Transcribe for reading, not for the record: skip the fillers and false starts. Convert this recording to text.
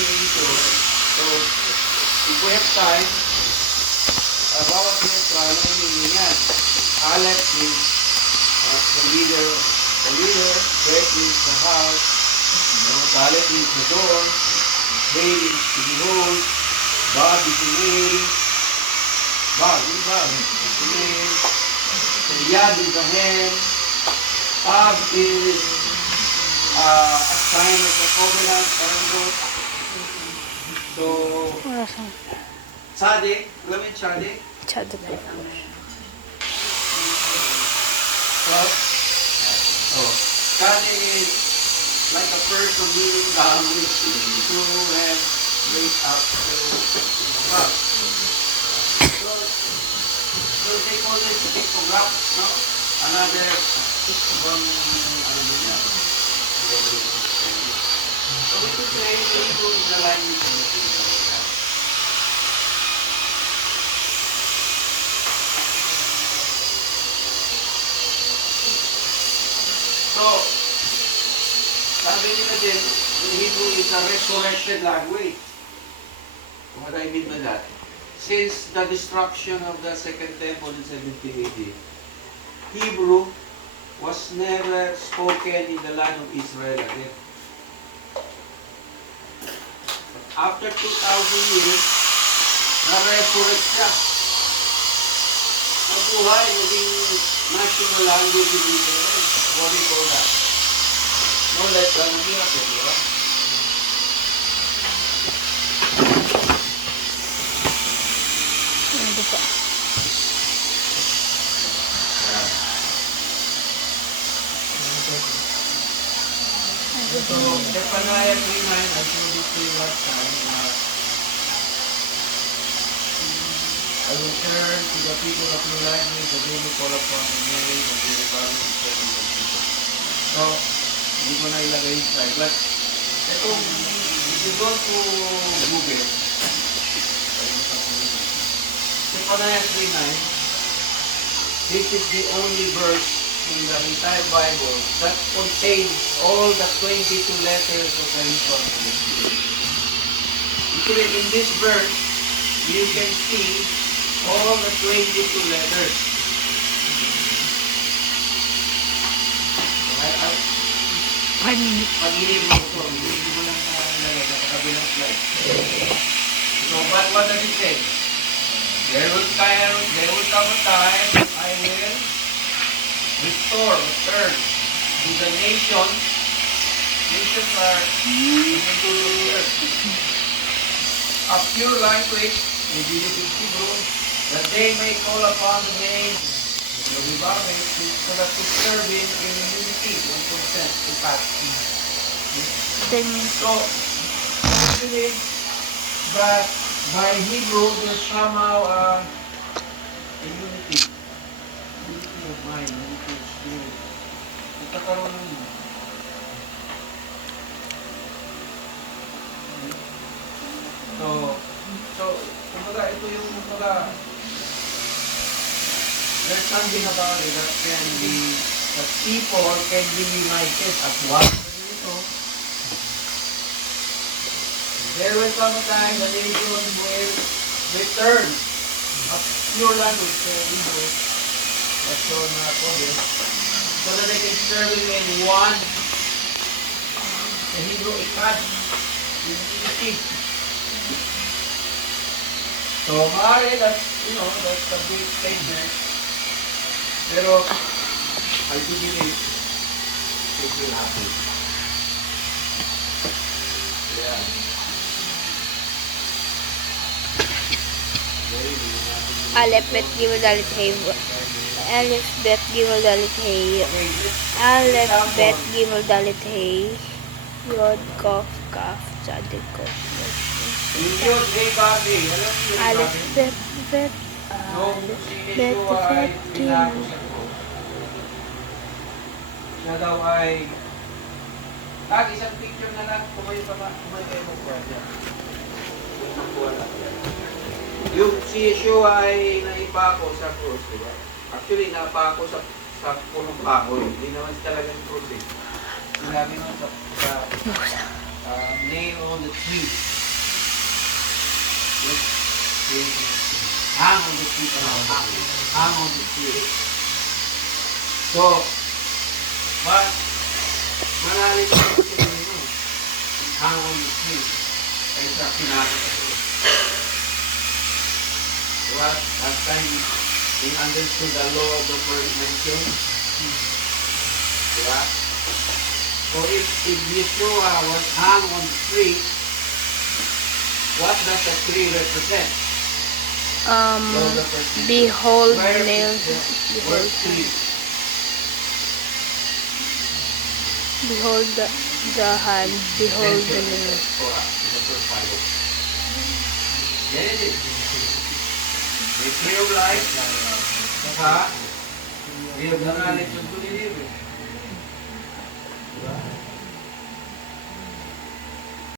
dito. So, if we have time, bawat letra na meaning yan. Aleph means the leader, Bet means the house, Dalet means the door, Hey means to behold, Bab is the name, Bab is the name, Yad is the hand, Tab is a sign of the covenant, so, Tzaddik, alam mo yung Tzaddik? Tzaddik. Tzaddik is like a person kneeling down to have raised up the rock. So they call it pictograph, no? Another from, ano din yan? So we could say Hebrew is the language of the people. So, sabi nila din, Hebrew is a resurrected language. What I mean by that? Since the destruction of the Second Temple in 70 AD, Hebrew was never spoken in the land of Israel again. After 2,000 years, na-resurrect siya. Nabuhay, naging national language in Israel. What do you call that? No less than a miracle, di ba? Ano pa? So, Zephaniah 3:9, I showed it to you last time. I will turn to the people of your language, that they may call upon the name of the Republic of the people. So, hindi ko na ilagay yung slide. But, itong, if you go to Google, Zephaniah 3:9, this is the only verse in the entire Bible that contains all the 22 letters of the Hebrew alphabet. Actually, in this verse, you can see all the 22 letters. Pag-Hebrew ito, hindi mo lang nalagay sa kabilang slide. So, but what does it say? There will come a time I will return to the nations. Nations are into the earth. A pure language, maybe this is Hebrew, that they may call upon the name of the Republic, so that to serve Him in unity, one consent, in fact. So, actually, that by Hebrew, there's somehow a unity. Unity of mind, unity of spirit. Nagkakaroon ng So, kumbaga, ito yung, kumbaga, there's something about it that can be, that people can be united at one. Ito, there will come a time that they will return a pure language to Hebrew. That's shown na po din. So that they can serve Him in one. The Hebrew ikad. Unity. So, maaari, that's a big statement. Pero, I do believe it will happen. Yeah. Aleph, Bet, Gimel, Dalet, Hey. Aleph, Bet, Gimel, Dalet, Hey. Aleph, Bet, Gimel, Dalet, Hey. Yod, Kof, Kaf, Tzaddik, Kof. Aleph, Bet, Bet. Aleph, Bet, Bet, Gimel. Siya daw ay isang picture na lang kumayo mo po dyan. Yung si Yeshua ay naipako sa cross, di ba? Actually, napako sa punong kahoy. Hindi naman talagang cross eh. Sinabi mo sa nail on the tree. Let's hang on the tree. Hang on the tree. So, but malalim na kasi nino. Hang on the tree. Kaysa pinagod ako. Diba? Last time, we understood the law of the first mention. Diba? So if Yeshua was hung on the tree, what does the tree represent? Law of the first mention. Behold, Where nail, is the word tree? behold the hand, behold the nail. Torah, in the first Bible. There it is. The tree of life, saka tree of the knowledge of good and evil. Diba?